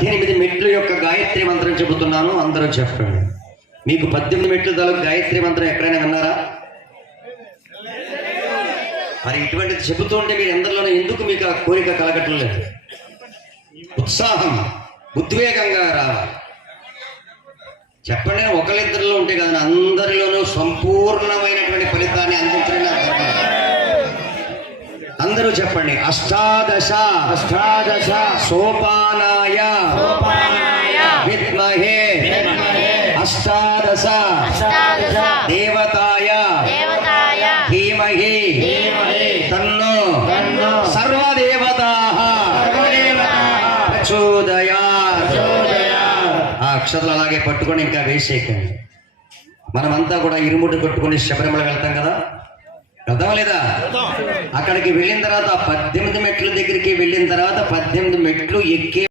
18 మెట్ల యొక్క గాయత్రి మంత్రం చెబుతున్నాను, అందరూ చెప్పండి. మీకు 18 మెట్లు తాలూకు గాయత్రి మంత్రం ఎక్కడైనా విన్నారా? మరి ఇటువంటిది చెబుతుంటే మీరు ఎందరిలోనే ఎందుకు మీకు ఆ కోరిక కలగటం లేదు? ఉత్సాహం ఉద్వేగంగా రావాలి. చెప్పండి, ఒకరిద్దరిలో ఉంటే కదా, అందరిలోనూ సంపూర్ణమైనటువంటి ఫలితాన్ని అందించడం అందరూ చెప్పండి. అష్టాదశ అష్టాదశ సోపానాయ విద్మహే అష్టాదశ దేవతాయ ధీమహి తన్నో సర్వదేవతాః ప్రచోదయాత్. ఆ అక్షరాలు అలాగే పట్టుకొని ఇంకా వేసేయకండి. మనమంతా కూడా ఇరుముట్టు కొట్టుకొని శబరిమల వెళ్తాం కదా, వెళ్తామా లేదా? అక్కడికి వెళ్ళిన తర్వాత 18 మెట్ల దగ్గరికి వెళ్ళిన తర్వాత 18 మెట్లు ఎక్కే